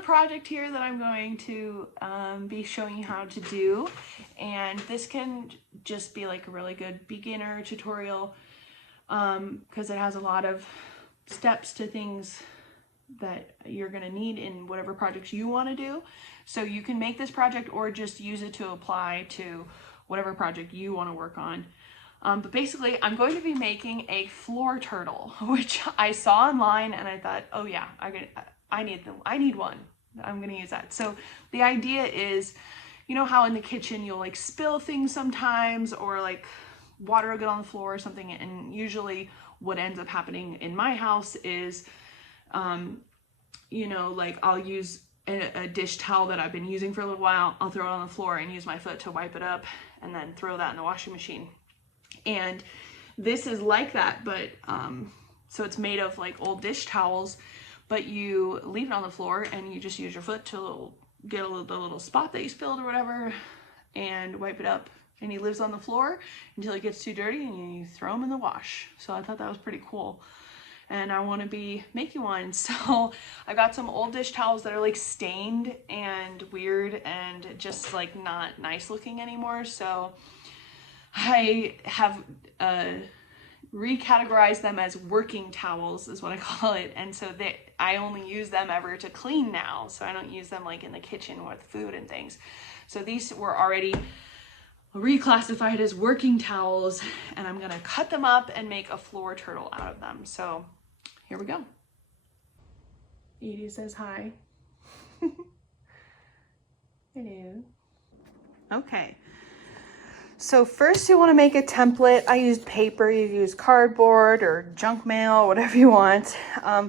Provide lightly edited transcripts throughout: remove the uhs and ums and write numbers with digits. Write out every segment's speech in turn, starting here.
project here that I'm going to be showing you how to do, and this can just be like a really good beginner tutorial because it has a lot of steps to things that you're going to need in whatever projects you want to do. So you can make this project or just use it to apply to whatever project you want to work on. But basically, I'm going to be making a floor turtle, which I saw online, and I thought, oh yeah, I need one. I'm going to use that. So the idea is, you know how in the kitchen you'll like spill things sometimes, or like water will get on the floor or something, and usually what ends up happening in my house is, you know, like I'll use a dish towel that I've been using for a little while, I'll throw it on the floor and use my foot to wipe it up, and then throw that in the washing machine. And this is like that, but so it's made of like old dish towels, but you leave it on the floor and you just use your foot to get the little spot that you spilled or whatever and wipe it up. And he lives on the floor until it gets too dirty and you throw him in the wash. So I thought that was pretty cool. And I want to be making one. So I got some old dish towels that are like stained and weird and just like not nice looking anymore. So I have recategorized them as working towels is what I call it. And so I only use them ever to clean now. So I don't use them like in the kitchen with food and things. So these were already reclassified as working towels, and I'm gonna cut them up and make a floor turtle out of them. So here we go. Edie says hi. Hello. Okay. So first you want to make a template. I used paper, you use cardboard or junk mail, whatever you want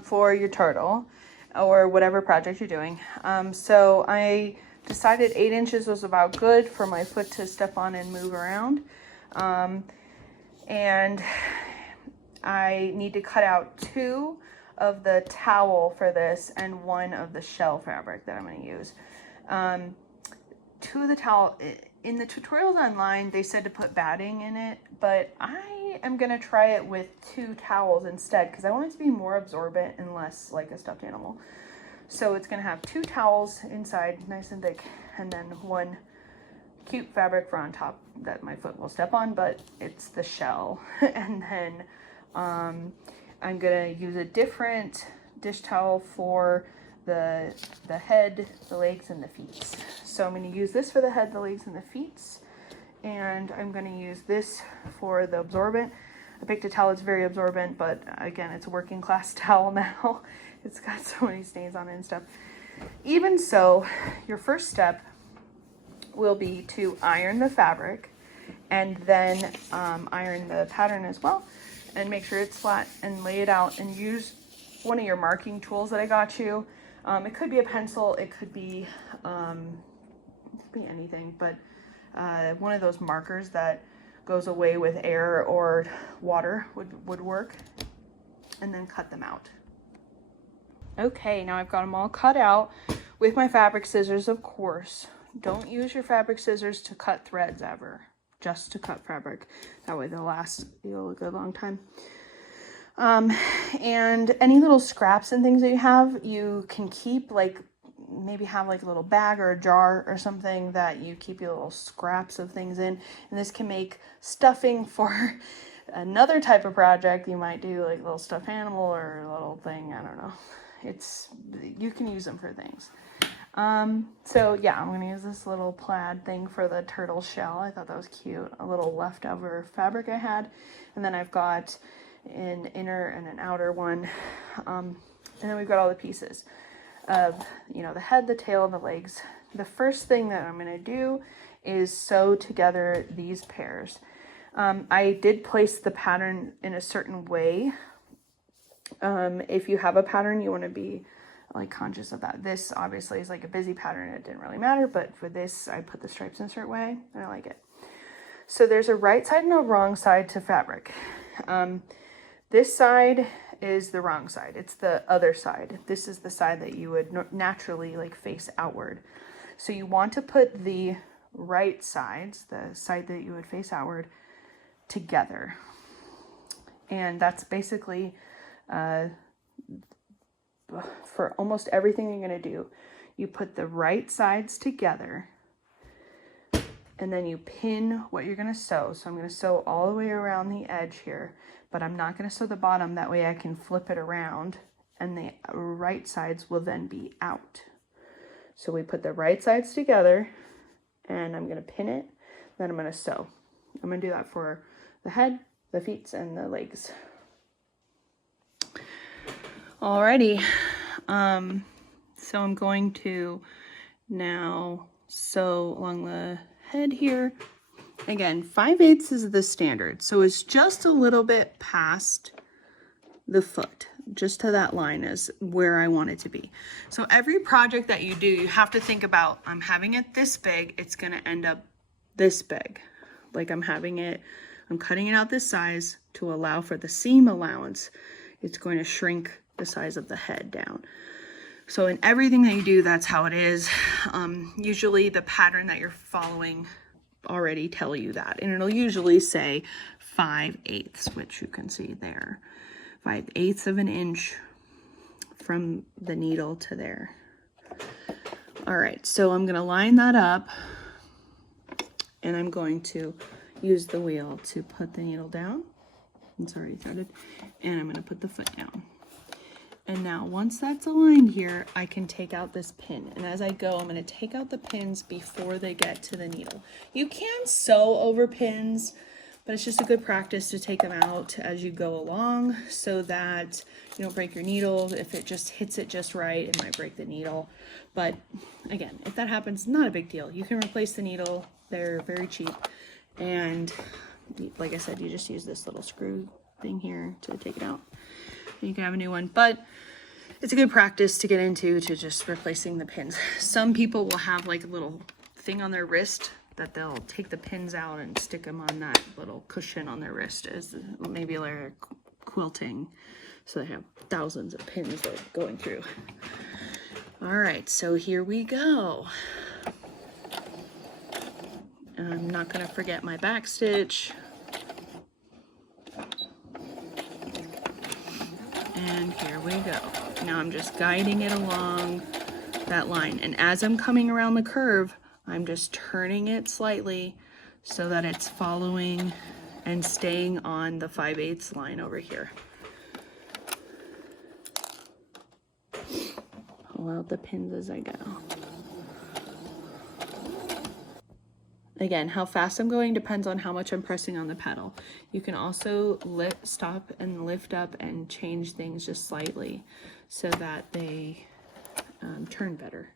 for your turtle or whatever project you're doing. So I decided 8 inches was about good for my foot to step on and move around. And I need to cut out 2 of the towel for this and 1 of the shell fabric that I'm going to use. 2 of the towel, in the tutorials online, they said to put batting in it, but I am going to try it with 2 towels instead because I want it to be more absorbent and less like a stuffed animal. So it's going to have 2 towels inside, nice and thick, and then 1 cute fabric for on top that my foot will step on, but it's the shell. And then I'm going to use a different dish towel for the head, the legs, and the feet. So I'm going to use this for the head, the legs, and the feet, and I'm going to use this for the absorbent. I picked a towel that's very absorbent, but again, it's a working class towel now. It's got so many stains on it and stuff. Even so, your first step will be to iron the fabric and then iron the pattern as well, and make sure it's flat and lay it out, and use one of your marking tools that I got you. It could be a pencil, it could be anything, but one of those markers that goes away with air or water would work, and then cut them out. Okay, now I've got them all cut out with my fabric scissors, of course. Don't use your fabric scissors to cut threads ever, just to cut fabric. That way they'll last you a good long time. And any little scraps and things that you have, you can keep, like maybe have like a little bag or a jar or something that you keep your little scraps of things in. And this can make stuffing for another type of project you might do, like a little stuffed animal or a little thing, I don't know. You can use them for things. So yeah, I'm going to use this little plaid thing for the turtle shell. I thought that was cute. A little leftover fabric I had. And then I've got an inner and an outer one. And then we've got all the pieces of, you know, the head, the tail, and the legs. The first thing that I'm going to do is sew together these pairs. I did place the pattern in a certain way. If you have a pattern, you want to be like conscious of that. This obviously is like a busy pattern. It didn't really matter, but for this, I put the stripes in a certain way, and I like it. So there's a right side and a wrong side to fabric. This side is the wrong side. It's the other side. This is the side that you would naturally like face outward. So you want to put the right sides, the side that you would face outward, together. And that's basically for almost everything you're going to do. you put the right sides together, and then you pin what you're going to sew. So I'm going to sew all the way around the edge here, but I'm not going to sew the bottom. That way I can flip it around and the right sides will then be out. So we put the right sides together and I'm going to pin it, then I'm going to sew. I'm going to do that for the head, the feet, and the legs. Alrighty, so I'm going to now sew along the head here. Again, 5/8 is the standard, so it's just a little bit past the foot, just to that line is where I want it to be. So every project that you do, you have to think about, I'm having it this big, it's going to end up this big. Like I'm cutting it out this size to allow for the seam allowance. It's going to shrink the size of the head down. So in everything that you do, that's how it is. Usually the pattern that you're following already tell you that, and it'll usually say 5/8, which you can see there, 5/8 of an inch from the needle to there. All right, so I'm going to line that up, and I'm going to use the wheel to put the needle down. It's already threaded, and I'm going to put the foot down. And now once that's aligned here, I can take out this pin. And as I go, I'm going to take out the pins before they get to the needle. You can sew over pins, but it's just a good practice to take them out as you go along so that you don't break your needle. If it just hits it just right, it might break the needle. But again, if that happens, not a big deal. You can replace the needle. They're very cheap. And like I said, you just use this little screw thing here to take it out. You can have a new one, but it's a good practice to get into, to just replacing the pins. Some people will have like a little thing on their wrist that they'll take the pins out and stick them on that little cushion on their wrist, as maybe like quilting. So they have thousands of pins that are going through. All right, so here we go. And I'm not gonna forget my back stitch. And here we go. Now I'm just guiding it along that line. And as I'm coming around the curve, I'm just turning it slightly so that it's following and staying on the 5/8 line over here. Pull out the pins as I go. Again, how fast I'm going depends on how much I'm pressing on the pedal. You can also stop and lift up and change things just slightly so that they turn better.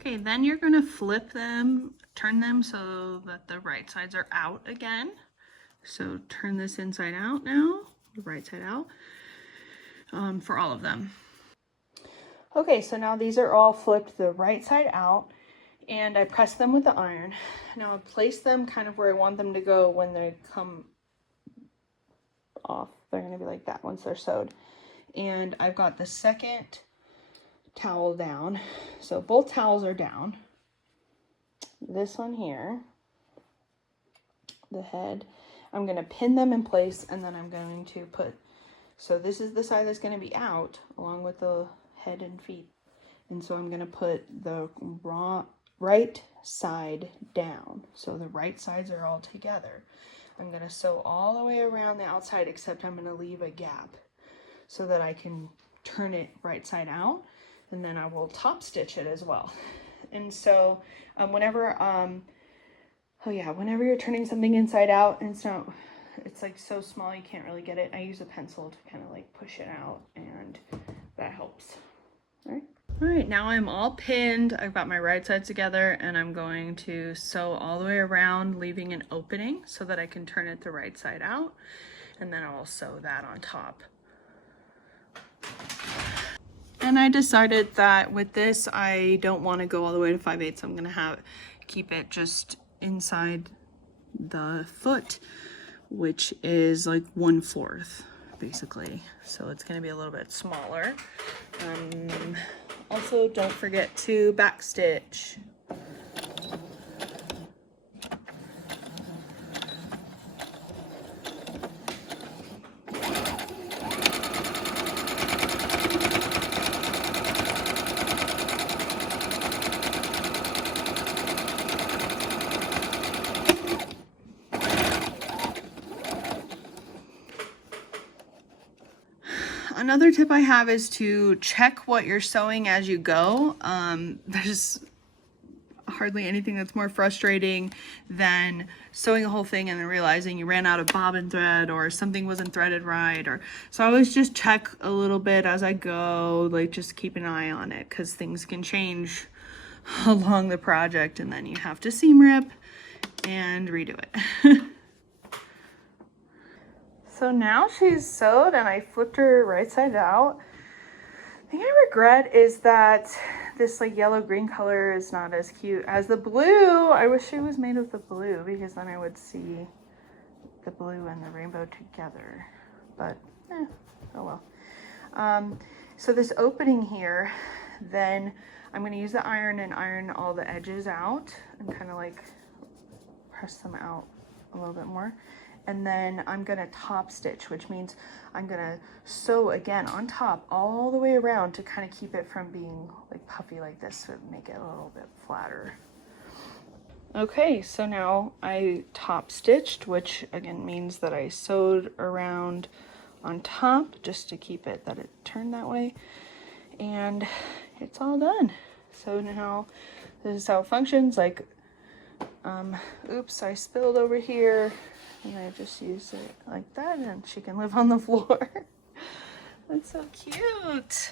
Okay, then you're going to flip them, turn them so that the right sides are out again. So turn this inside out now, the right side out, for all of them. Okay, so now these are all flipped the right side out, and I press them with the iron. Now I place them kind of where I want them to go when they come off. They're going to be like that once they're sewed. And I've got the second towel down, so both towels are down. This one here, the head, I'm going to pin them in place, and then I'm going to put, so this is the side that's going to be out along with the head and feet, and so I'm going to put the right side down, so the right sides are all together. I'm going to sew all the way around the outside, except I'm going to leave a gap so that I can turn it right side out, and then I will top stitch it as well. And so whenever you're turning something inside out and it's like so small you can't really get it, I use a pencil to kind of like push it out, and that helps. All right, now I'm all pinned. I've got my right sides together, and I'm going to sew all the way around, leaving an opening so that I can turn it the right side out, and then I'll sew that on top. And I decided that with this, I don't want to go all the way to 5/8. I'm going to keep it just inside the foot, which is like 1/4 basically. So it's going to be a little bit smaller. Also, don't forget to backstitch. Another tip I have is to check what you're sewing as you go. There's hardly anything that's more frustrating than sewing a whole thing and then realizing you ran out of bobbin thread or something wasn't threaded right. Or so I always just check a little bit as I go, like just keep an eye on it, because things can change along the project and then you have to seam rip and redo it. So now she's sewed and I flipped her right side out. The thing I regret is that this like yellow green color is not as cute as the blue. I wish it was made with the blue, because then I would see the blue and the rainbow together, but oh well. So this opening here, then I'm going to use the iron and iron all the edges out and kind of like press them out a little bit more. And then I'm gonna top stitch, which means I'm gonna sew again on top all the way around to kind of keep it from being like puffy like this, to make it a little bit flatter. Okay, so now I top stitched, which again means that I sewed around on top just to keep it that it turned that way, and it's all done. So now this is how it functions. Like, oops, I spilled over here. And I just use it like that, and she can live on the floor. That's so cute.